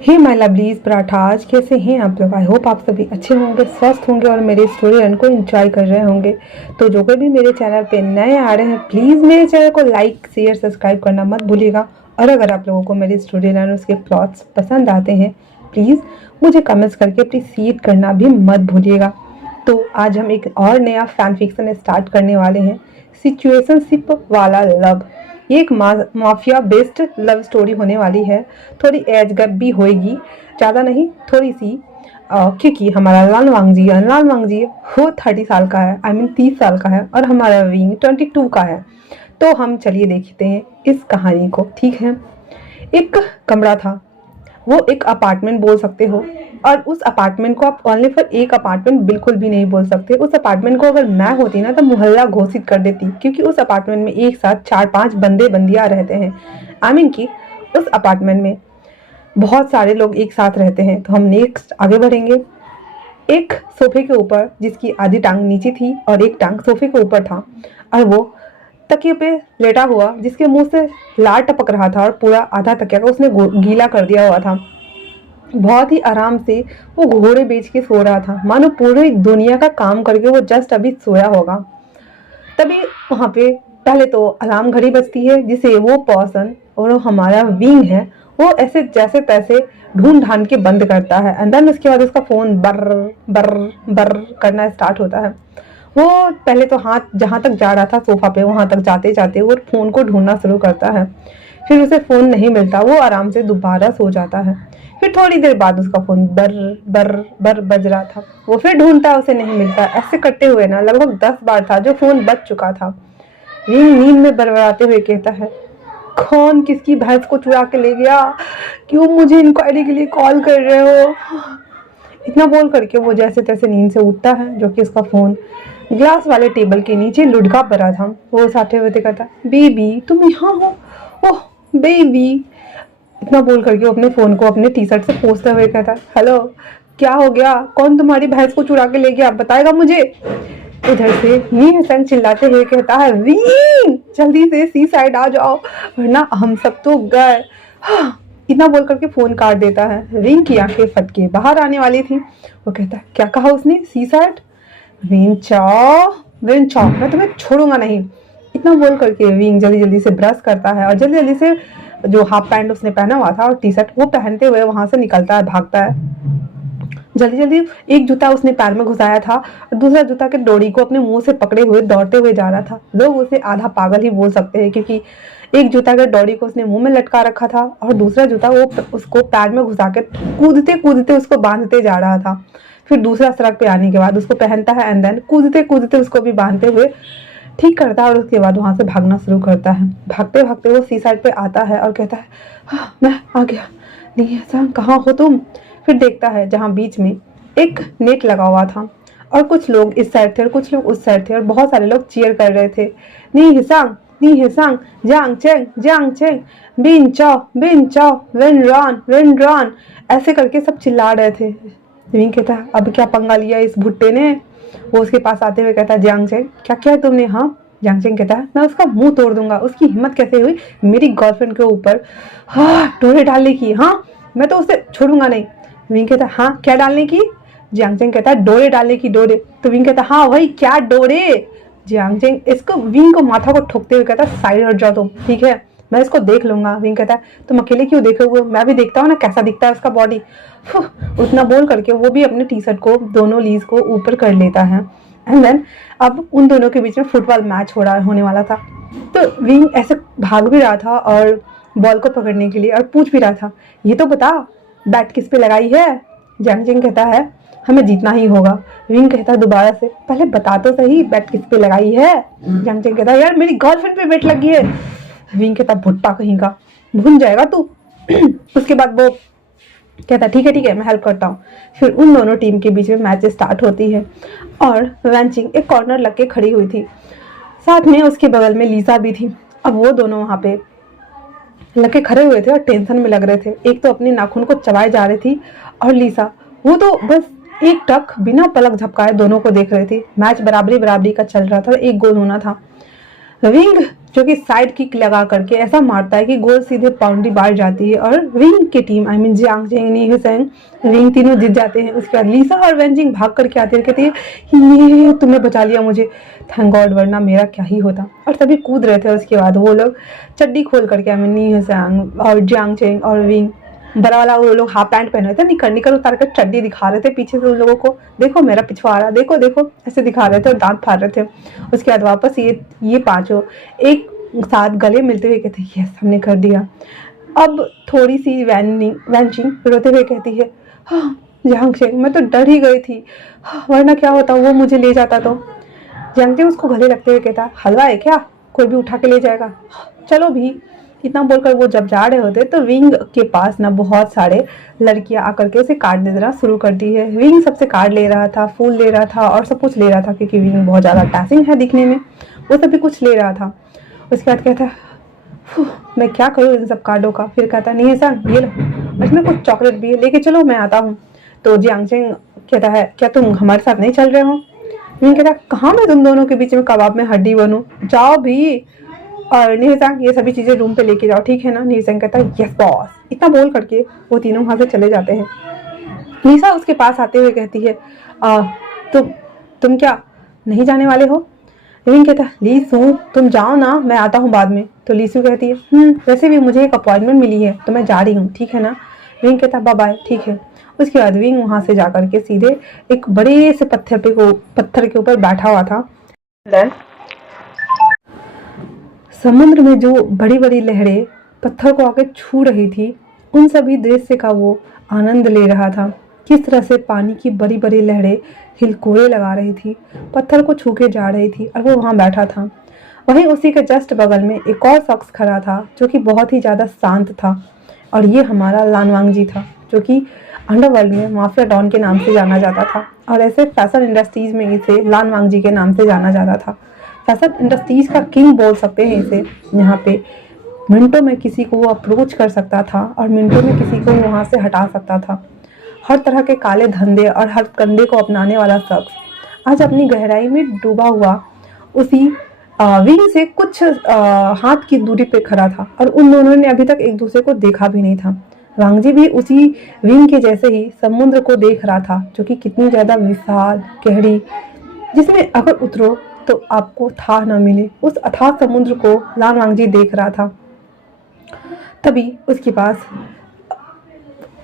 Hey my lovelies parathas, कैसे हैं आप लोग। आई होप आप सभी अच्छे होंगे, स्वस्थ होंगे और मेरे स्टोरी रन को एंजॉय कर रहे होंगे। तो जो कोई भी मेरे चैनल पे नए आ रहे हैं, प्लीज़ मेरे चैनल को लाइक शेयर सब्सक्राइब करना मत भूलिएगा। और अगर आप लोगों को मेरी स्टोरी रन उसके प्लॉट्स पसंद आते हैं, प्लीज़ मुझे कमेंट्स करके अप्रिशिएट करना भी मत भूलिएगा। तो आज हम एक और नया फैन फिक्शन स्टार्ट करने वाले हैं, सिचुएशनशिप वाला लव। ये एक माफिया बेस्ड लव स्टोरी होने वाली है। थोड़ी एज गैप भी होएगी, ज़्यादा नहीं, थोड़ी सी। क्योंकि हमारा लाल वांगजी वो 30 साल का है, आई मीन 30 साल का है, और हमारा विंग 22 का है। तो हम चलिए देखते हैं इस कहानी को। ठीक है। एक कमरा था, वो एक अपार्टमेंट बोल सकते हो। और उस अपार्टमेंट को आप ओनली फॉर एक अपार्टमेंट बिल्कुल भी नहीं बोल सकते। उस अपार्टमेंट को अगर मैं होती ना तो मोहल्ला घोषित कर देती, क्योंकि उस अपार्टमेंट में एक साथ 4-5 बंदे बंदियां रहते हैं। आई मीन कि उस अपार्टमेंट में बहुत सारे लोग एक साथ रहते हैं। तो हम नेक्स्ट आगे बढ़ेंगे। एक सोफे के ऊपर, जिसकी आधी टांग नीचे थी और एक टांग सोफे के ऊपर था, और वो तकिए पे लेटा हुआ, जिसके मुंह से लार टपक रहा था और पूरा आधा तकिया का उसने गीला कर दिया हुआ था। बहुत ही आराम से वो घोड़े बेच के सो रहा था, मानो पूरी दुनिया का काम करके वो जस्ट अभी सोया होगा। तभी वहाँ पे पहले तो अलार्म घड़ी बजती है, जिसे वो पर्सन और हमारा विंग है वो ऐसे जैसे तैसे ढूंढ ढांड के बंद करता है। एंड देन उसके बाद उसका फोन बर बर बर करना स्टार्ट होता है। वो पहले तो हाथ जहाँ तक जा रहा था सोफा पे, वहां तक जाते जाते वो फोन को ढूंढना शुरू करता है। फिर उसे फोन नहीं मिलता, वो आराम से दोबारा सो जाता है। फिर थोड़ी देर बाद उसका फोन बर बर बर बज रहा था, वो फिर ढूंढता है, उसे नहीं मिलता। ऐसे करते हुए ना लगभग 10 बार था जो फोन बज चुका था। नींद नींद में बड़बड़ाते हुए कहता है, कौन किसकी भैंस को चुरा के ले गया, क्यों मुझे इंक्वायरी के लिए कॉल कर रहे हो। इतना बोल करके वो जैसे तैसे नींद से उठता है, जो कि उसका फोन ग्लास वाले टेबल के नीचे लुढ़का पड़ा था। वो उठाते हुए कहता, बेबी तुम यहाँ हो। ओह बेबी। इतना बोल करके वो अपने फोन को अपने टी शर्ट से पोंछते हुए कहता, हेलो क्या हो गया, कौन तुम्हारी भैंस को चुरा के ले गया, बताएगा मुझे। उधर से नी हसन चिल्लाते हुए कहता है, वीन जल्दी से सी साइड आ जाओ वरना हम सब तो गए। इतना बोल करके फोन काट देता है। रिंग की आंखें फट के बाहर आने वाली थी। वो कहता है, क्या कहा उसने, सी साइड। विन चाओ मैं तुम्हें छोड़ूंगा नहीं। इतना बोल करके विंग जल्दी जल्दी से ब्रश करता है और जल्दी जल्दी से जो हाफ पैंट उसने पहना हुआ था और टी शर्ट वो पहनते हुए वहां से निकलता है, भागता है। जल्दी जल्दी एक जूता उसने पैर में घुसाया था और दूसरा जूता के डोरी को अपने मुंह से पकड़े हुए दौड़ते हुए जा रहा था। लोग उसे आधा पागल ही बोल सकते हैं, क्योंकि एक जूता के डोरी को उसने मुंह में लटका रखा था और दूसरा जूता वो उसको पैर में घुसा के कूदते कूदते उसको बांधते जा रहा था। फिर दूसरा सड़क पे आने के बाद उसको पहनता है एंड देन कूदते कूदते उसको भी बांधते हुए ठीक करता है और उसके बाद वहां से भागना शुरू करता है। भागते भागते वो सी साइड पे आता है और कहता है, हाँ, मैं आ गया। नहीं ऐसा, कहाँ हो तुम। फिर देखता है जहाँ बीच में एक नेट लगा हुआ था और कुछ लोग इस साइड थे और कुछ लोग उस साइड थे और बहुत सारे लोग चीयर कर रहे थे, नी हिसांग नी हिसांग, जांग चेंग, बिन चाओ वेन रॉन, ऐसे करके सब चिल्ला रहे थे। विंग कहता है, अब क्या पंगा लिया इस भुट्टे ने। वो उसके पास आते हुए कहता है, जियांग चेंग क्या किया तुमने। हाँ, जियांग चेंग कहता है, मैं उसका मुंह तोड़ दूंगा, उसकी हिम्मत कैसे हुई मेरी गर्लफ्रेंड के ऊपर डोरे डालने की। हाँ, मैं तो उसे छोड़ूंगा नहीं। विंग कहता है, हाँ क्या डालने की। जियांग चेंग कहता है, डोरे डालने की, डोरे। तो विंग कहता है, हाँ वही, क्या डोरे। जियांग चेंग इसको विंग को माथा को ठोकते हुए कहता है, साइड हट जाओ तुम, ठीक है मैं इसको देख लूंगा। विंग कहता है, तुम अकेले क्यों देखोगे, मैं भी देखता हूँ ना कैसा दिखता है उसका बॉडी। उतना बोल करके वो भी अपने टी शर्ट को दोनों लीज को ऊपर कर लेता है। एंड देन अब उन दोनों के बीच में फुटबॉल मैच होने वाला था। तो विंग ऐसे भाग भी रहा था और बॉल को पकड़ने के लिए और पूछ भी रहा था, ये तो बता बैट किस पे लगाई है। जियांग चेंग कहता है, हमें जीतना ही होगा। विंग कहता है दोबारा से, पहले बता तो सही बैट किस पे लगाई है। जियांग चेंग कहता है, यार मेरी गर्लफ्रेंड पे बैट लगी है। विंग कहता, भुट्टा कहीं का, भूल जाएगा तू। उसके बाद वो कहता, ठीक है मैं हेल्प करता हूँ। फिर उन दोनों टीम के बीच में मैच स्टार्ट होती है और वैंचिंग एक कॉर्नर लग के खड़ी हुई थी, साथ में उसके बगल में लीसा भी थी। अब वो दोनों वहाँ पे लगे खड़े हुए थे और टेंशन में लग रहे थे। एक तो अपने नाखून को चबाए जा रही थी और लीसा वो तो बस एक टक बिना पलक झपकाए दोनों को देख रही थी। मैच बराबरी बराबरी का चल रहा था, एक गोल होना था। विंग जो कि साइड किक लगा करके ऐसा मारता है कि गोल सीधे बाउंड्री बाहर जाती है और विंग की team I mean Jiang Cheng, Ni Hussain, wing तीनों जीत जाते हैं। उसके बाद लीसा और वेंजिंग भाग करके आती है, कहती है ये तुमने बचा लिया मुझे, थैंक गॉड, वरना मेरा क्या ही होता। और सभी कूद रहे थे। उसके बाद वो लोग चड्डी खोल करके आई मीन नी हुसैन और जियांग चेंग और विंग, बड़ा वाला वो लोग हाफ पैंट पहने हुए थे, निकर निकर उतार कर चड्डी दिखा रहे थे पीछे से उन लोगों को, देखो मेरा पिछवाड़ा, देखो देखो, ऐसे दिखा रहे थे और दांत फाड़ रहे थे। उसके बाद वापस ये पांचों एक साथ गले मिलते हुए कहते यस हमने कर दिया। अब थोड़ी सी वैनचिंग रोते हुए कहती है हाँ जियांग चेंग, मैं तो डर ही गई थी, हाँ, वरना क्या होता वो मुझे ले जाता तो। जियांग चेंग उसको गले लगते हुए कहता हलवा है क्या, कोई भी उठा के ले जाएगा, चलो भी। इतना बोलकर वो जब जा रहे होते तो विंग के पास ना बहुत सारे लड़कियां आकर के उसे कार्ड देना शुरू कर दी है। विंग सबसे कार्ड ले रहा था, फूल ले रहा था और सब कुछ ले रहा था, क्योंकि विंग बहुत ज़्यादा टैसिंग है दिखने में, वो सभी कुछ ले रहा था। उसके बाद कहता है मैं क्या करूँ इन सब कार्डों का। फिर कहता नहीं सर ये लो, इसमें कुछ चॉकलेट भी है, लेके चलो मैं आता हूँ। तो जियांग चेंग कहता है क्या तुम हमारे साथ नहीं चल रहे हो। विंग कहता है कहाँ मैं तुम दोनों के बीच में कबाब में हड्डी बनूँ, जाओ भी। और निहिसंग ये सभी चीजें रूम पे लेके जाओ, ठीक है ना। निहिसंग कहता है यस बॉस। इतना बोल करके वो तीनों वहां से चले जाते हैं। लीसा उसके पास आते हुए कहती है तुम क्या नहीं जाने वाले हो। विंग कहता है लीसू तुम जाओ ना, मैं आता हूँ बाद में। तो लीसू कहती है वैसे भी मुझे एक अपॉइंटमेंट मिली है तो मैं जा रही हूँ, ठीक है ना। विंग कहता है बाय बाय, ठीक है। उसके बाद विंग वहां से जाकर के सीधे एक बड़े से पत्थर के ऊपर बैठा हुआ था। समुद्र में जो बड़ी बड़ी लहरें पत्थर को आके छू रही थी, उन सभी दृश्य का वो आनंद ले रहा था। किस तरह से पानी की बड़ी बड़ी लहरें हिलकोरे लगा रही थी, पत्थर को छू के जा रही थी और वो वहां बैठा था। वहीं उसी के जस्ट बगल में एक और शख्स खड़ा था जो कि बहुत ही ज़्यादा शांत था, और ये हमारा लानवांग जी था जो कि अंडरवर्ल्ड में माफिया डॉन के नाम से जाना जाता था, और ऐसे फैशन इंडस्ट्रीज में इसे लानवांग जी के नाम से जाना जाता था। फैशन इंडस्ट्रीज का किंग बोल सकते हैं इसे। यहाँ पे मिनटों में किसी को वो अप्रोच कर सकता था और मिनटों में किसी को वहाँ से हटा सकता था। हर तरह के काले धंधे और हर कंधे को अपनाने वाला शख्स आज अपनी गहराई में डूबा हुआ उसी विंग से कुछ हाथ की दूरी पे खड़ा था, और उन दोनों ने अभी तक एक दूसरे को देखा भी नहीं था। वांगजी भी उसी विंग के जैसे ही समुद्र को देख रहा था, जो कि कितनी ज्यादा विशाल गहरी, जिसमें अगर उतरो तो आपको था न मिले, उस अथाह समुद्र को लानवांगजी देख रहा था। तभी उसके पास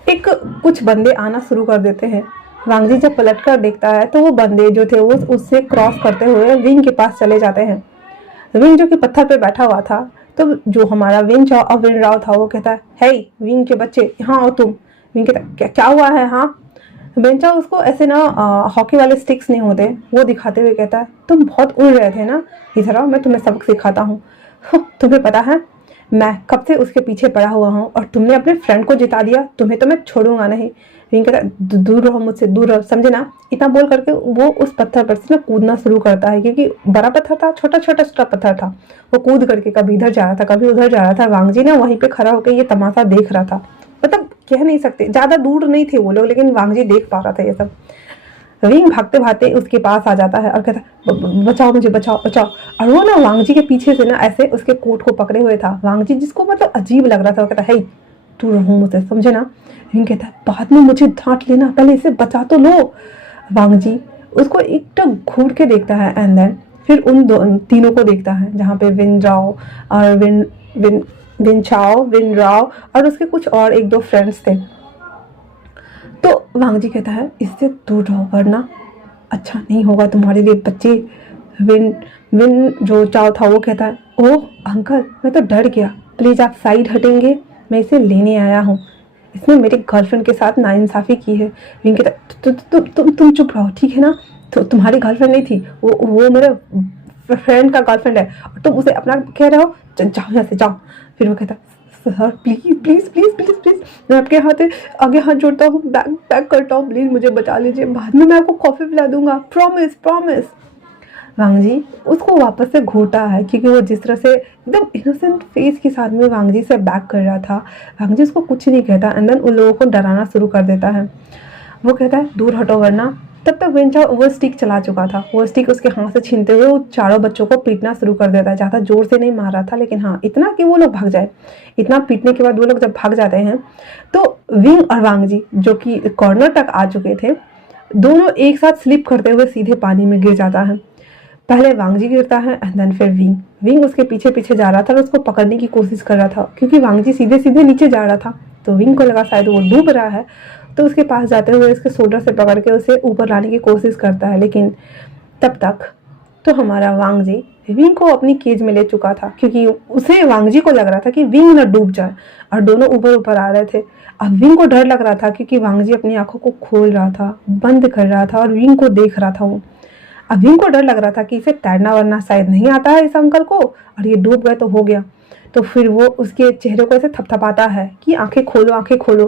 एक कुछ बंदे आना शुरू कर देते हैं। वांगजी जब पलटकर देखता है तो वो बंदे जो थे वो उससे क्रॉस करते हुए विंग के पास चले जाते हैं। विंग जो कि पत्थर पे बैठा हुआ था, तो जो हमारा विंग चाओ और विंग राव था वो कहता है हे विंग के बच्चे यहाँ आओ तुम। विंग कहता क्या हुआ है। हाँ बेंचा उसको ऐसे ना हॉकी वाले स्टिक्स नहीं होते वो दिखाते हुए कहता है तुम बहुत उड़ रहे थे ना, इधर आओ मैं तुम्हें सबक सिखाता हूँ। तुम्हें पता है मैं कब से उसके पीछे पड़ा हुआ हूँ और तुमने अपने फ्रेंड को जिता दिया, तुम्हें तो मैं छोड़ूंगा नहीं। विंग कहता है दूर रहो मुझसे, दूर रहो, समझे ना। इतना बोल करके वो उस पत्थर पर से ना कूदना शुरू करता है, क्योंकि बड़ा पत्थर था, छोटा छोटा पत्थर था। वो कूद करके कभी इधर जा रहा था कभी उधर जा रहा था। वांगजी ना वहीं पे खड़ा होकर ये तमाशा देख रहा था। मतलब कह नहीं सकते ज्यादा दूर नहीं थे वो लोग, लेकिन वांगजी देख पा रहा था ये सब। विंग भागते भागते उसके पास आ जाता है और कहता है बचाओ मुझे, बचाओ बचाओ। और वो ना वांगजी के पीछे से ना ऐसे उसके कोट को पकड़े हुए था। वांगजी जिसको मतलब अजीब लग रहा था वो कहता है तू रहूं मुझसे, समझे ना। विंग कहता है बाद में मुझे डांट लेना, पहले इसे बचा तो लो। वांगजी उसको एकटक घूर के देखता है एंड देन फिर उन तीनों को देखता है, जहाँ पे विन राव और विन चाओ, विन राव और उसके कुछ और एक दो फ्रेंड्स थे। तो वांगजी कहता है इससे दूर रहो वरना अच्छा नहीं होगा तुम्हारे लिए बच्चे। विन जो चाओ था वो कहता है ओह अंकल मैं तो डर गया, प्लीज आप साइड हटेंगे, मैं इसे लेने आया हूँ, इसने मेरे गर्लफ्रेंड के साथ नाइंसाफी की है। विंग कहता तुम चुप रहो, ठीक है ना। तो तुम्हारी गर्लफ्रेंड नहीं थी वो मेरे फ्रेंड का गर्लफ्रेंड है और तुम उसे अपना कह रहे हो, जाओ यहाँ से जाओ। फिर वो कहता sir please please please please please मैं आपके हाथ आगे हाथ जोड़ता हूँ, बैक करता हूँ, प्लीज मुझे बचा लीजिए, बाद में मैं आपको कॉफी पिला दूंगा, प्रॉमिस प्रॉमिस। वांगजी उसको वापस से घूरता है, क्योंकि वो जिस तरह से एकदम इनोसेंट फेस के साथ में वांगजी से बैक कर रहा था। वांगजी उसको कुछ नहीं कहता एंड देन उन लोगों को डराना शुरू कर देता है। वो कहता है दूर हटो वरना तब तक वेंचा वो स्टिक चला चुका था। वो स्टिक उसके हाथ से छीनते हुए वो चारों बच्चों को पीटना शुरू कर देता है। ज़्यादा जोर से नहीं मार रहा था, लेकिन हाँ इतना कि वो लोग भाग जाए। इतना पीटने के बाद वो लोग जब भाग जाते हैं तो विंग और वांगजी जो कि कॉर्नर तक आ चुके थे, दोनों एक साथ स्लिप करते हुए सीधे पानी में गिर जाता है। पहले वांगजी गिरता है एंड देन फिर विंग। विंग उसके पीछे पीछे जा रहा था और उसको पकड़ने की कोशिश कर रहा था, क्योंकि वांगजी सीधे सीधे नीचे जा रहा था। तो विंग को लगा शायद वो डूब रहा है, तो उसके पास जाते हुए उसके शोल्डर से पकड़ के उसे ऊपर लाने की कोशिश करता है। लेकिन तब तक तो हमारा वांगजी विंग को अपनी केज में ले चुका था, क्योंकि उसे वांगजी को लग रहा था कि विंग न डूब जाए, और दोनों ऊपर ऊपर आ रहे थे। अब विंग को डर लग रहा था, क्योंकि वांगजी अपनी आंखों को खोल रहा था, बंद कर रहा था और विंग को देख रहा था। वो अब विंग को डर लग रहा था कि इसे तैरना वरना शायद नहीं आता है इस अंकल को, और ये डूब गए तो हो गया। तो फिर वो उसके चेहरे को ऐसे थपथपाता है कि आंखें खोलो आंखें खोलो,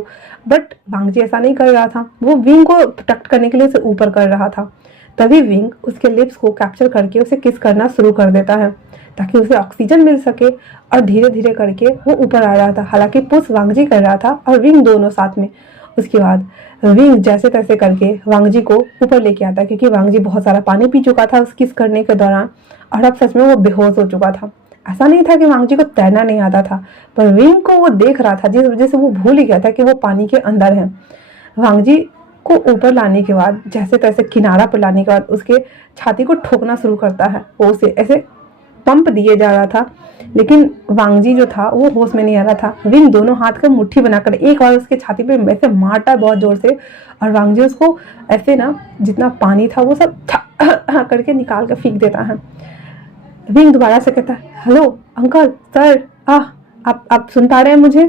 बट वांगजी ऐसा नहीं कर रहा था। वो विंग को प्रोटेक्ट करने के लिए उसे ऊपर कर रहा था। तभी विंग उसके लिप्स को कैप्चर करके उसे किस करना शुरू कर देता है, ताकि उसे ऑक्सीजन मिल सके, और धीरे धीरे करके वो ऊपर आ रहा था। हालांकि पुश वांगजी कर रहा था और विंग दोनों साथ में। उसके बाद विंग जैसे तैसे करके वांगजी को ऊपर लेके आता है, क्योंकि वांगजी बहुत सारा पानी पी चुका था उस किस करने के दौरान, और अब सच में वो बेहोश हो चुका था। ऐसा नहीं था कि वांगजी को तैरना नहीं आता था, पर विंग को वो देख रहा था, जिस वजह से वो भूल ही गया था कि वो पानी के अंदर है। वांगजी को ऊपर लाने के बाद, जैसे तैसे किनारा पर लाने के बाद, उसके छाती को ठोकना शुरू करता है। वो उसे ऐसे पंप दिए जा रहा था, लेकिन वांगजी जो था वो होश में नहीं आ रहा था। विंग दोनों हाथ का मुट्ठी बनाकर एक बार उसके छाती पे ऐसे मारता है बहुत जोर से, और वांगजी उसको ऐसे ना जितना पानी था वो सब करके निकाल कर फेंक देता है। विंग दोबारा से कहता है, हेलो अंकल सर, आप सुन पा रहे हैं मुझे?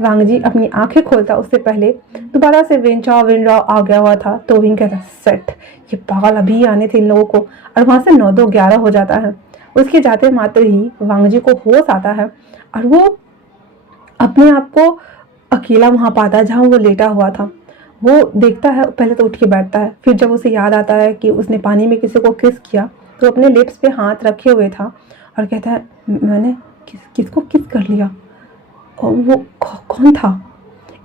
वांगजी अपनी आंखें खोलता उससे पहले दोबारा से विंड्रा आ गया हुआ था। तो विंग कहता, सेट, ये पागल अभी आने थे इन लोगों को, और वहां से 9-2-11 हो जाता है। उसके जाते मात्र ही वांगजी को होश आता है, और वो अपने आप को अकेला वहां पाता है जहां वो लेटा हुआ था। वो देखता है, पहले तो उठ के बैठता है, फिर जब उसे याद आता है कि उसने पानी में किसी को किस किया, तो अपने लिप्स पे हाथ रखे हुए था और कहता है, मैंने किसको किस कर लिया, और वो कौन था?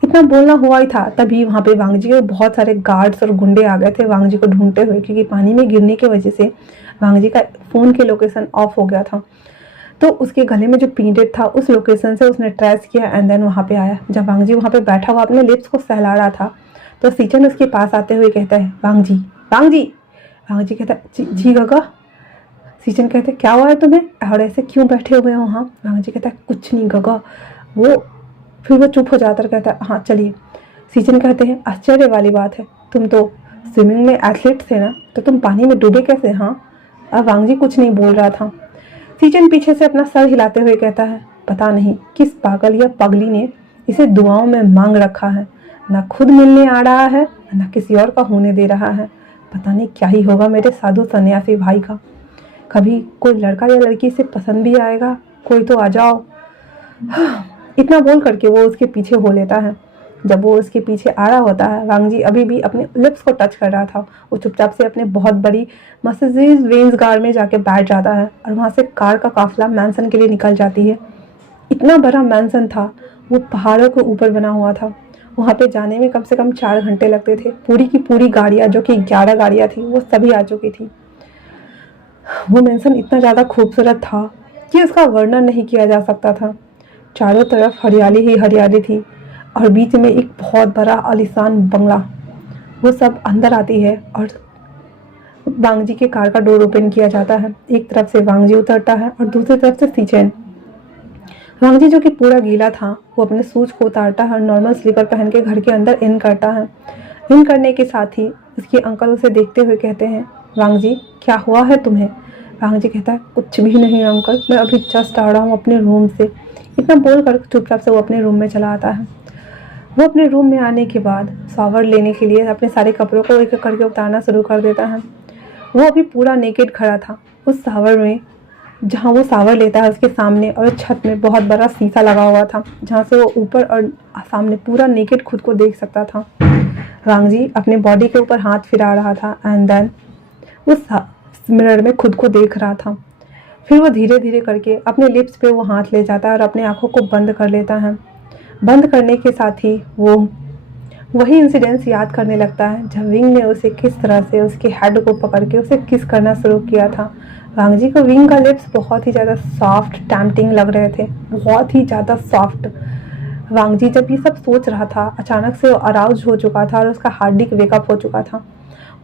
इतना बोलना हुआ ही था, तभी वहाँ पे वांगजी के बहुत सारे गार्ड्स और गुंडे आ गए थे वांगजी को ढूंढते हुए, क्योंकि पानी में गिरने की वजह से वांगजी का फ़ोन के लोकेशन ऑफ हो गया था। तो उसके गले में जो पिंडेड था उस लोकेशन से उसने ट्रेस किया एंड देन वहाँ पे आया। जब वांगजी वहाँ पे बैठा हुआ अपने लिप्स को सहला रहा था, तो सीचन उसके पास आते हुए कहता है, वांगजी वांगजी। वांगजी कहता है, जी गगा। सीचन कहते, क्या हुआ है तुम्हें, और ऐसे क्यों बैठे हुए हो वहाँ? वांगजी कहता है, कुछ नहीं गगा। फिर वो चुप हो जाता और कहता है, हाँ चलिए। सीचन कहते हैं, आश्चर्य वाली बात है, तुम तो स्विमिंग में एथलीट थे ना, तो तुम पानी में डूबे कैसे? हाँ। अब वांगजी कुछ नहीं बोल रहा था। सीचन पीछे से अपना सर हिलाते हुए कहता है, पता नहीं किस पागल या पगली ने इसे दुआओं में मांग रखा है, ना खुद मिलने आ रहा है, ना किसी और का होने दे रहा है। पता नहीं क्या ही होगा मेरे साधु सन्यासी भाई का। कभी कोई लड़का या लड़की से पसंद भी आएगा, कोई तो आ जाओ। इतना बोल करके वो उसके पीछे हो लेता है। जब वो उसके पीछे आ रहा होता है, वांगजी अभी भी अपने लिप्स को टच कर रहा था। वो चुपचाप से अपने बहुत बड़ी मर्सिडीज बेंज कार में जाके बैठ जाता है, और वहाँ से कार का काफिला मैंसन के लिए निकल जाती है। इतना बड़ा मैंसन था, वो पहाड़ों के ऊपर बना हुआ था। वहाँ पे जाने में कम से कम 4 घंटे लगते थे। पूरी की पूरी गाड़ियाँ, जो कि 11 गाड़ियाँ थी, वो सभी आ चुकी थी। वो मैंसन इतना ज़्यादा खूबसूरत था कि उसका वर्णन नहीं किया जा सकता था। चारों तरफ हरियाली ही हरियाली थी, और बीच में एक बहुत बड़ा आलीशान बंगला। वो सब अंदर आती है और वांगजी के कार का डोर ओपन किया जाता है। एक तरफ से वांगजी उतरता है और दूसरी तरफ से सीचेन। वांगजी जो कि पूरा गीला था, वो अपने शूज को उतारता है और नॉर्मल स्लीपर पहन के घर के अंदर इन करता है। इन करने के साथ ही उसके अंकल उसे देखते हुए कहते हैं, वांगजी क्या हुआ है तुम्हें? वांगजी कहता है, कुछ भी नहीं अंकल, मैं अभी जस्ट आ रहा हूँ अपने रूम से। इतना बोलकर चुपचाप से वो अपने रूम में चला आता है। वो अपने रूम में आने के बाद शावर लेने के लिए अपने सारे कपड़ों को एक एक करके उतारना शुरू कर देता है। वो अभी पूरा नेकेड खड़ा था उस शावर में। जहाँ वो शावर लेता है उसके सामने और छत में बहुत बड़ा शीशा लगा हुआ था, जहाँ से वो ऊपर और सामने पूरा नेकेड खुद को देख सकता था। वांगजी अपने बॉडी के ऊपर हाथ फिरा रहा था एंड देन उस मिरर में खुद को देख रहा था। फिर वो धीरे धीरे करके अपने लिप्स पे वो हाथ ले जाता है और अपने आंखों को बंद कर लेता है। बंद करने के साथ ही वो वही इंसिडेंट्स याद करने लगता है जब विंग ने उसे किस तरह से उसके हेड को पकड़ के उसे किस करना शुरू किया था। वांग जी को विंग का लिप्स बहुत ही ज़्यादा सॉफ्ट टैम्पटिंग लग रहे थे, बहुत ही ज़्यादा सॉफ्ट। वांग जी जब ये सब सोच रहा था, अचानक से वो अराउज हो चुका था और उसका हार्ट बीट वेकअप हो चुका था।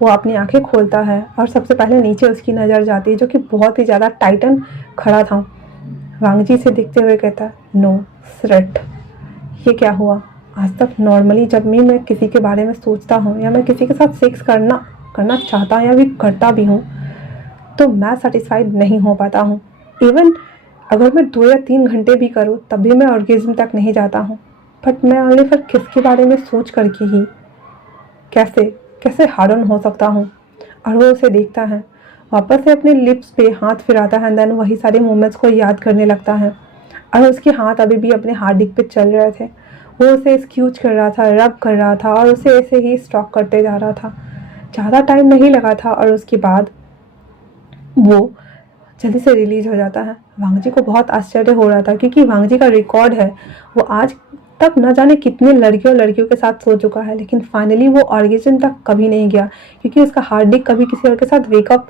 वो अपनी आंखें खोलता है और सबसे पहले नीचे उसकी नज़र जाती है, जो कि बहुत ही ज़्यादा टाइटन खड़ा था। वांग जी से देखते हुए कहता है, नो थ्रेट। ये क्या हुआ? आज तक नॉर्मली जब भी मैं किसी के बारे में सोचता हूँ या मैं किसी के साथ सेक्स करना करना चाहता या भी करता भी हूँ, तो मैं सेटिस्फाइड नहीं हो पाता हूँ। इवन अगर मैं 2 या 3 घंटे भी करूँ तब भी मैं ऑर्गेज्म तक नहीं जाता हूँ। बट मैं ओनली फिर किसके बारे में सोच करके ही कैसे कैसे हार्डन हो सकता हूँ। और वो उसे देखता है, वापस से अपने लिप्स पे हाथ फिराता है, देन वही सारे मोमेंट्स को याद करने लगता है। और उसके हाथ अभी भी अपने हार्ड डिस्क पे चल रहे थे। वो उसे स्क्यूज कर रहा था, रब कर रहा था और उसे ऐसे ही स्टॉक करते जा रहा था। ज़्यादा टाइम नहीं लगा था और उसके बाद वो जल्दी से रिलीज हो जाता है। वांग जी को बहुत आश्चर्य हो रहा था, क्योंकि वांग जी का रिकॉर्ड है, वो आज तक न जाने कितने लड़कियों लड़कियों के साथ सो चुका है, लेकिन फाइनली वो ऑर्गेजम तक कभी नहीं गया, क्योंकि उसका हार्ट बीट कभी किसी और के साथ वेकअप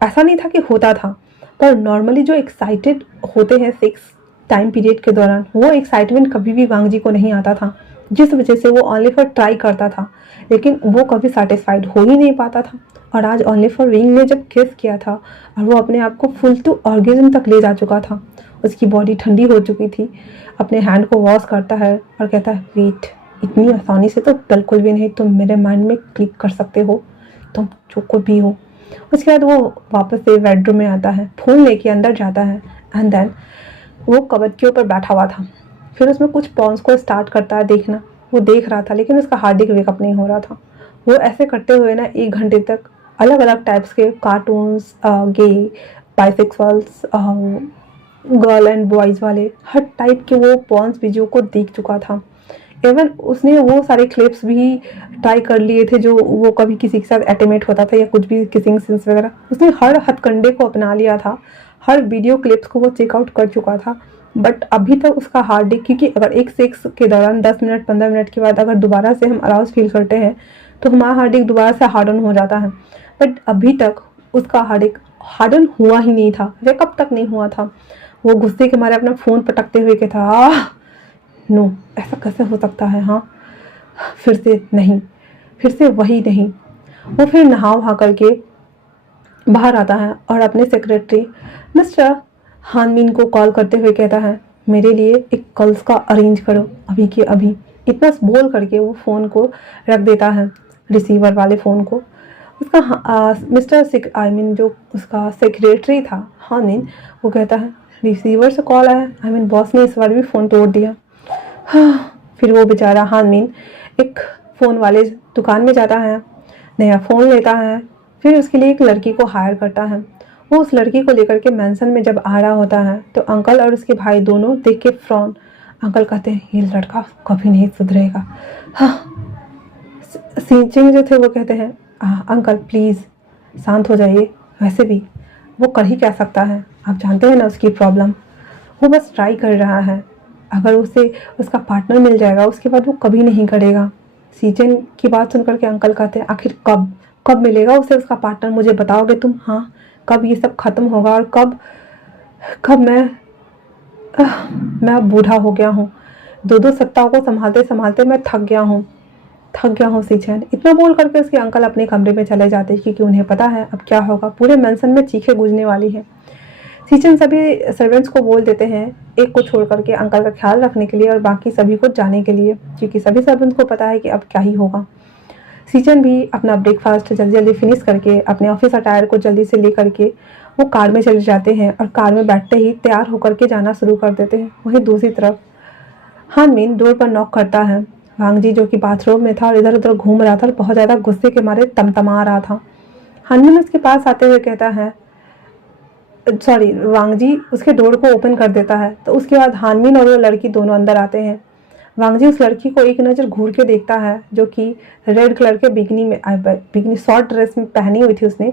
ऐसा नहीं था कि होता था। पर नॉर्मली जो एक्साइटेड होते हैं सेक्स टाइम पीरियड के दौरान, वो एक्साइटमेंट कभी भी वांग जी को नहीं आता था, जिस वजह से वो ओनली फॉर ट्राई करता था, लेकिन वो कभी सेटिस्फाइड हो ही नहीं पाता था। और आज ओनली फॉर विंग ने जब किस किया था और वो अपने आप को फुल टू ऑर्गेजम तक ले जा चुका था, उसकी बॉडी ठंडी हो चुकी थी, अपने हैंड को वॉश करता है और कहता है, वेट, इतनी आसानी से तो बिल्कुल भी नहीं तुम मेरे माइंड में क्लिक कर सकते हो, तुम जो कोई भी हो। उसके बाद वो वापस से बेडरूम में आता है, फ़ोन लेके अंदर जाता है एंड देन वो कबर्ड के ऊपर बैठा हुआ था। फिर उसमें कुछ पॉन्स को स्टार्ट करता है देखना। वो देख रहा था, लेकिन उसका हार्ट बीट वेकअप नहीं हो रहा था। वो ऐसे करते हुए ना 1 घंटे तक अलग अलग टाइप्स के cartoons, gay, bisexuals, girl and boys वाले हर टाइप के वो पॉन्स वीडियो को देख चुका था। इवन उसने वो सारे क्लिप्स भी ट्राई कर लिए थे जो वो कभी किसी के साथ एटिमेट होता था या कुछ भी किसिंग सीन्स वगैरह, उसने हर हथकंडे को अपना लिया था, हर वीडियो क्लिप्स को वो चेकआउट कर चुका था। बट अभी तक उसका हार्ट बीट, क्योंकि अगर एक सेक्स के दौरान 10 मिनट 15 मिनट के बाद अगर दोबारा से हम अराउज फील करते हैं तो हमारा हार्ट बीट दोबारा से हार्डन हो जाता है। बट अभी तक उसका हार्ट बीट हार्डन हुआ ही नहीं था, वेकअप तक नहीं हुआ था। वो गुस्से के मारे अपना फ़ोन पटकते हुए कहता, आह नो, ऐसा कैसे हो सकता है? हाँ, फिर से नहीं, फिर से वही नहीं। वो फिर नहा वहा करके बाहर आता है और अपने सेक्रेटरी मिस्टर हानमिन को कॉल करते हुए कहता है, मेरे लिए एक कॉल्स का अरेंज करो अभी के अभी। इतना बोल करके वो फ़ोन को रख देता है, रिसीवर वाले फ़ोन को। उसका मिस्टर आई मीन जो उसका सेक्रेटरी था हानमिन, वो कहता है, रिसीवर से कॉल आया, आई मीन बॉस ने इस बार भी फ़ोन तोड़ दिया। हाँ, फिर वो बेचारा हानमिन एक फ़ोन वाले दुकान में जाता है, नया फ़ोन लेता है, फिर उसके लिए एक लड़की को हायर करता है। वो उस लड़की को लेकर के मैंसन में जब आ रहा होता है तो अंकल और उसके भाई दोनों देख के फ्रॉन। अंकल कहते हैं, ये लड़का कभी नहीं सुधरेगा। हाँ, सिंचिंग जो थे वो कहते हैं, अंकल प्लीज़ शांत हो जाइए, वैसे भी वो कर ही क्या सकता है, आप जानते हैं ना उसकी प्रॉब्लम, वो बस ट्राई कर रहा है। अगर उसे उसका पार्टनर मिल जाएगा उसके बाद वो कभी नहीं करेगा। सीजन की बात सुनकर के अंकल कहते हैं, आखिर कब कब मिलेगा उसे उसका पार्टनर, मुझे बताओगे तुम? हाँ, कब ये सब खत्म होगा और कब कब मैं अब बूढ़ा हो गया हूँ, 2-2 सप्ताह को संभालते संभालते मैं थक गया हूँ सीजन। इतना बोल करके उसके अंकल अपने कमरे में चले जाते हैं, क्योंकि उन्हें पता है अब क्या होगा, पूरे मेंशन में चीखें गूंजने वाली हैं। सीजन सभी सर्वेंट्स को बोल देते हैं, एक को छोड़ करके अंकल का ख्याल रखने के लिए और बाकी सभी को जाने के लिए, क्योंकि सभी सर्वेंट्स को पता है कि अब क्या ही होगा। सीजन भी अपना ब्रेकफास्ट जल्दी जल्दी फिनिश करके अपने ऑफिस अटायर को जल्दी से ले करके वो कार में चले जाते हैं और कार में बैठते ही तैयार होकर के जाना शुरू कर देते हैं। वहीं दूसरी तरफ हानमिन डोर पर नॉक करता है। वांग जी जो कि बाथरूम में था और इधर उधर घूम रहा था और बहुत ज़्यादा गुस्से के मारे तमतमा रहा था। हानमिन उसके पास आते हुए कहता है, सॉरी, वांग जी उसके डोर को ओपन कर देता है। तो उसके बाद हानमिन और वो लड़की दोनों अंदर आते हैं। वांग जी उस लड़की को एक नज़र घूर के देखता है, जो कि रेड कलर के बिकनी शॉर्ट ड्रेस में पहनी हुई थी उसने,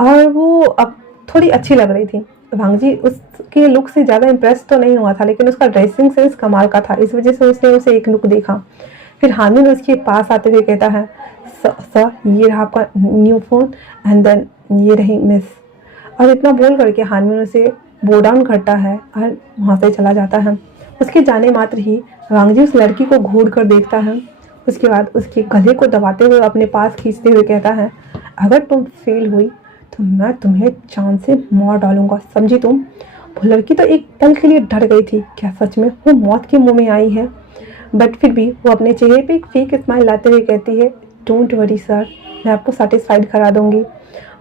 और वो अब थोड़ी अच्छी लग रही थी। वांग जी उसके लुक से ज़्यादा इम्प्रेस तो नहीं हुआ था, लेकिन उसका ड्रेसिंग सेंस कमाल का था, इस वजह से उसने उसे एक लुक देखा। फिर हानविन उसके पास आते हुए कहता है, सर ये रहा आपका न्यू फ़ोन एंड देन ये रही मिस। और इतना बोल करके हानविन उसे बो डाउन करता है और वहाँ से चला जाता है। उसके जाने मात्र ही वांगजी उस लड़की को घूर कर देखता है। उसके बाद उसके गले को दबाते हुए अपने पास खींचते हुए कहता है, अगर तुम फेल हुई तो मैं तुम्हें जान से मार डालूंगा, समझी तुम। वो लड़की तो एक पल के लिए डर गई थी, क्या सच में वो मौत के मुंह में आई है। बट फिर भी वो अपने चेहरे पे एक फेक स्माइल लाते हुए कहती है, डोंट वरी सर, मैं आपको सेटिस्फाइड करा दूंगी।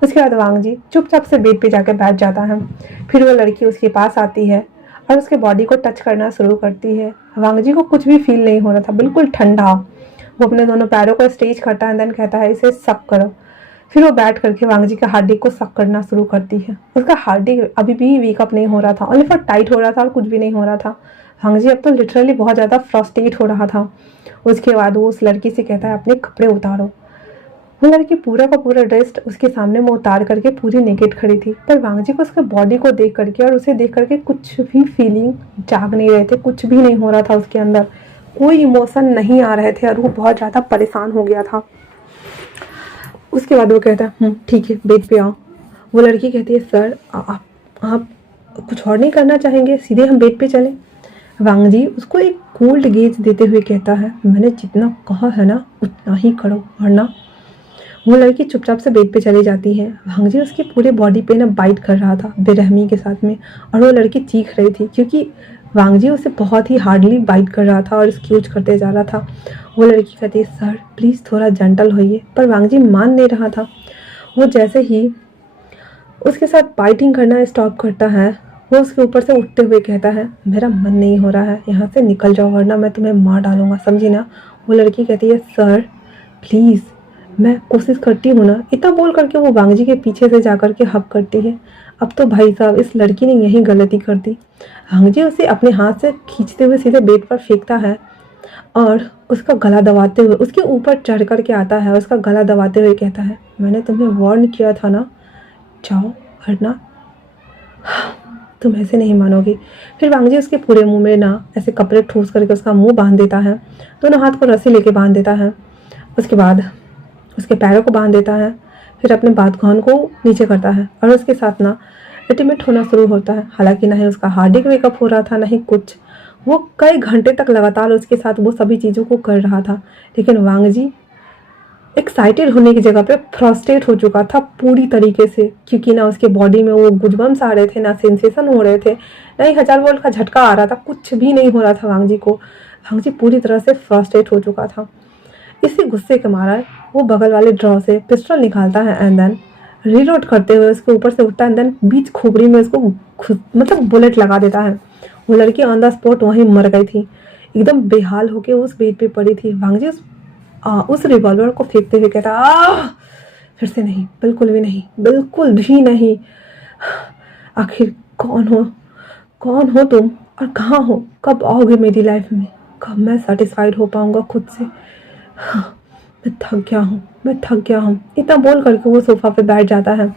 उसके बाद वांगजी चुपचाप से बेड पे जाकर बैठ जाता है। फिर वो लड़की उसके पास आती है और उसके बॉडी को टच करना शुरू करती है। वांगजी को कुछ भी फील नहीं हो रहा था, बिल्कुल ठंडा। वो अपने दोनों पैरों को स्ट्रेच करता है, देन कहता है, इसे सक करो। फिर वो बैठ करके वांगजी के हार्ड डिस्क को सक करना शुरू करती है। उसका हार्ड डिस्क अभी भी वेकअप नहीं हो रहा था, ओनली फॉर टाइट हो रहा था और कुछ भी नहीं हो रहा था। वांगजी अब तो लिटरली बहुत ज़्यादा फ्रस्ट्रेट हो रहा था। उसके बाद वो उस लड़की से कहता है, अपने कपड़े उतारो। वो लड़की पूरा का पूरा ड्रेस उसके सामने में उतार करके पूरी नेकेड खड़ी थी, पर वांगजी को उसके बॉडी को देख करके और उसे देख करके कुछ भी फीलिंग जाग नहीं रहे थे, कुछ भी नहीं हो रहा था उसके अंदर, कोई इमोशन नहीं आ रहे थे और वो बहुत ज़्यादा परेशान हो गया था। उसके बाद वो कहता है, ठीक है बेड पे आओ। वो लड़की कहती है, सर आप कुछ और नहीं करना चाहेंगे, सीधे हम बेड पे चलें। वांगजी उसको एक कोल्ड गेज देते हुए कहता है, मैंने जितना कहा है ना उतना ही करो, वरना। वो लड़की चुपचाप से बेड पे चली जाती है। वांगजी उसकी पूरे बॉडी पे ना बाइट कर रहा था बेरहमी के साथ में, और वो लड़की चीख रही थी क्योंकि वांगजी उसे बहुत ही हार्डली बाइट कर रहा था और स्क्यूज करते जा रहा था। वो लड़की कहती है, सर प्लीज़ थोड़ा जेंटल होइए, पर वांगजी मान नहीं रहा था। वो जैसे ही उसके साथ बाइटिंग करना स्टॉप करता है, वो उसके ऊपर से उठते हुए कहता है, मेरा मन नहीं हो रहा है, यहाँ से निकल जाओ वरना मैं तुम्हें मार डालूंगा, समझी ना। वो लड़की कहती है, सर प्लीज़ मैं कोशिश करती हूँ ना। इतना बोल करके वो वांगजी के पीछे से जाकर के हक करती है। अब तो भाई साहब इस लड़की ने यही गलती कर दी। वांगजी उसे अपने हाथ से खींचते हुए सीधे बेड पर फेंकता है और उसका गला दबाते हुए उसके ऊपर चढ़ कर के आता है। उसका गला दबाते हुए कहता है, मैंने तुम्हें वार्न किया था ना, जाओ वरना तुम ऐसे नहीं मानोगी। फिर वांगजी उसके पूरे मुंह में ना ऐसे कपड़े ठूस करके उसका मुंह बांध देता है, दोनों हाथ को रस्सी लेके बांध देता है। उसके बाद उसके पैरों को बांध देता है, फिर अपने बातगौन को नीचे करता है और उसके साथ ना इंटीमेट होना शुरू होता है। हालांकि ना ही उसका हार्ड डिस्क वेकअप हो रहा था, ना ही कुछ। वो कई घंटे तक लगातार उसके साथ वो सभी चीज़ों को कर रहा था, लेकिन वांगजी एक्साइटेड होने की जगह पे फ्रस्ट्रेट हो चुका था पूरी तरीके से, क्योंकि ना उसके बॉडी में वो गुजबम्स आ रहे थे, ना सेंसेशन हो रहे थे, ना ही 1000 वोल्ट का झटका आ रहा था, कुछ भी नहीं हो रहा था वांगजी को। वांगजी पूरी तरह से फ्रस्ट्रेट हो चुका था। इसी गुस्से के मारा वो बगल वाले ड्रॉ से पिस्टल निकालता है एंड देन रीलोड करते हुए उसके ऊपर से उठता है एंड देन बीच खोपड़ी में उसको मतलब बुलेट लगा देता है। वो लड़की ऑन द स्पॉट वहीं मर गई थी, एकदम बेहाल होके उस बेड पे पड़ी थी। वांगजी उस रिवॉल्वर को फेंकते हुए कहता, फिर से नहीं, बिल्कुल भी नहीं, बिल्कुल भी नहीं। आखिर कौन हो तुम और कहाँ हो, कब आओगे मेरी लाइफ में, कब मैं सेटिस्फाइड हो पाऊंगा खुद से। मैं थक गया हूँ। इतना बोल करके वो सोफा पे बैठ जाता है।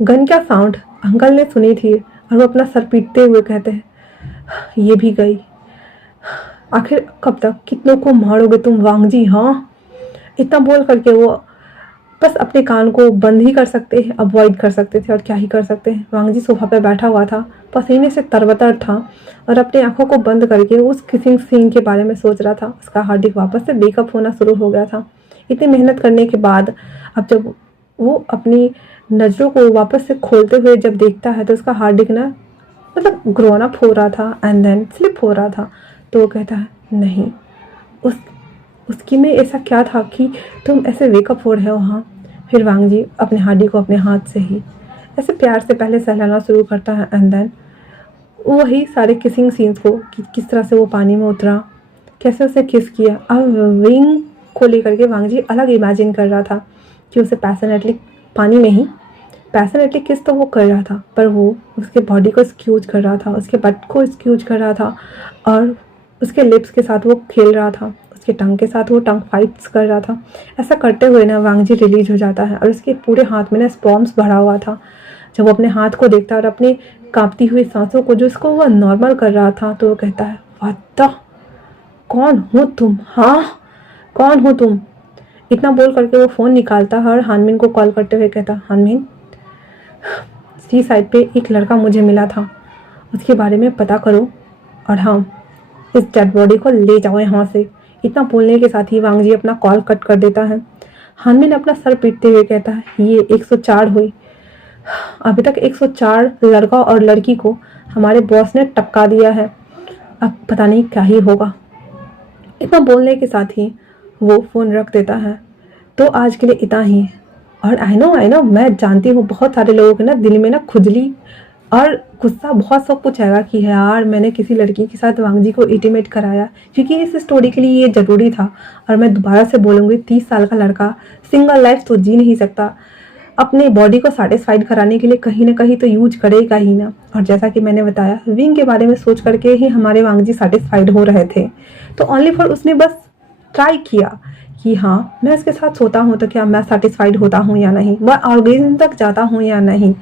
गन का साउंड अंकल ने सुनी थी और वो अपना सर पीटते हुए कहते हैं, ये भी गई। आखिर कब तक, कितनों को मारोगे तुम वांगजी, हाँ। इतना बोल करके वो बस अपने कान को बंद ही कर सकते हैं, अवॉइड कर सकते थे, और क्या ही कर सकते हैं। वांगजी सोफा पे बैठा हुआ था, पसीने से तरबतर था और अपनी आंखों को बंद करके उस किसिंग सीन के बारे में सोच रहा था। उसका हार्ड डिस्क वापस से बेकअप होना शुरू हो गया था। इतनी मेहनत करने के बाद अब जब वो अपनी नज़रों को वापस से खोलते हुए जब देखता है तो उसका हार्ड डिस्क ना मतलब ग्रोन अप हो रहा था एंड देन स्लिप हो रहा था। तो वो कहता है, नहीं, उसकी में ऐसा क्या था कि तुम ऐसे वेकअप हो रहे हो, हाँ। फिर वांगजी अपने हार्डी को अपने हाथ से ही ऐसे प्यार से पहले सहलाना शुरू करता है एंड देन वही सारे किसिंग सीन्स को कि किस तरह से वो पानी में उतरा, कैसे उसे किस किया। अब विंग को लेकर के वांगजी अलग इमेजिन कर रहा था कि उसे पैशनेटली पानी में ही पैशनेटली किस तो वो कर रहा था, पर वो उसके बॉडी को स्क्यूज कर रहा था, उसके बट को स्क्यूज कर रहा था और उसके लिप्स के साथ वो खेल रहा था, उसके टंग के साथ वो टंग फाइट्स कर रहा था। ऐसा करते हुए ना वांगजी रिलीज हो जाता है और उसके पूरे हाथ में ना स्पॉम्स भरा हुआ था। जब वो अपने हाथ को देखता है और अपनी कांपती हुई सांसों को जो उसको वो नॉर्मल कर रहा था, तो वो कहता है, वाह, कौन हो तुम, हाँ। कौन हो तुम? इतना बोल करके वो फ़ोन निकालता है और हानमिन को कॉल करते हुए कहता, हानमिन, सी साइड पे एक लड़का मुझे मिला था, उसके बारे में पता करो और हाँ, इस डेड बॉडी को ले जाओ यहाँ से। इतना बोलने के साथ ही वांग जी अपना कॉल कट कर देता है। हानमिन अपना सर पीटते हुए कहता है, ये 104 हुई। अभी तक 104 लड़का और लड़की को हमारे बॉस ने टपका दिया है, अब पता नहीं क्या ही होगा। इतना बोलने के साथ ही वो फ़ोन रख देता है। तो आज के लिए इतना ही। और आई नो मैं जानती हूँ बहुत सारे लोगों के ना दिल में ना खुजली और गुस्सा बहुत सब कुछ आएगा कि यार मैंने किसी लड़की के साथ वांग जी को इंटीमेट कराया, क्योंकि इस स्टोरी के लिए ये ज़रूरी था। और मैं दोबारा से बोलूँगी, 30 साल का लड़का सिंगल लाइफ तो जी नहीं सकता, अपने बॉडी को सेटिस्फाइड कराने के लिए कहीं ना कहीं तो यूज करेगा ही ना। और जैसा कि मैंने बताया, विंग के बारे में सोच करके ही हमारे वांग जी सेटिस्फाइड हो रहे थे, तो ओनली फॉर उसने बस ट्राई किया कि हाँ मैं इसके साथ सोता हूँ तो क्या मैं सेटिस्फाइड होता हूँ या नहीं, मैं ऑर्गेज़म तक जाता हूँ या नहीं।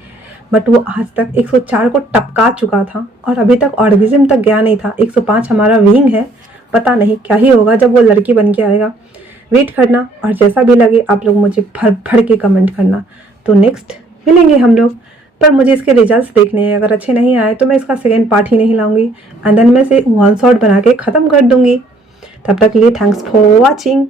बट वो आज तक 104 को टपका चुका था और अभी तक ऑर्गेज़म तक गया नहीं था। 105 हमारा विंग है, पता नहीं क्या ही होगा जब वो लड़की बन के आएगा। वेट करना, और जैसा भी लगे आप लोग मुझे भर भर के कमेंट करना। तो नेक्स्ट मिलेंगे हम लोग, पर मुझे इसके रिजल्ट्स देखने हैं। अगर अच्छे नहीं आए तो मैं इसका सेकेंड पार्ट ही नहीं लाऊंगी, एंड देन मैं इसे वन शॉट बना के ख़त्म कर दूंगी। तब तक के लिए थैंक्स फॉर वॉचिंग।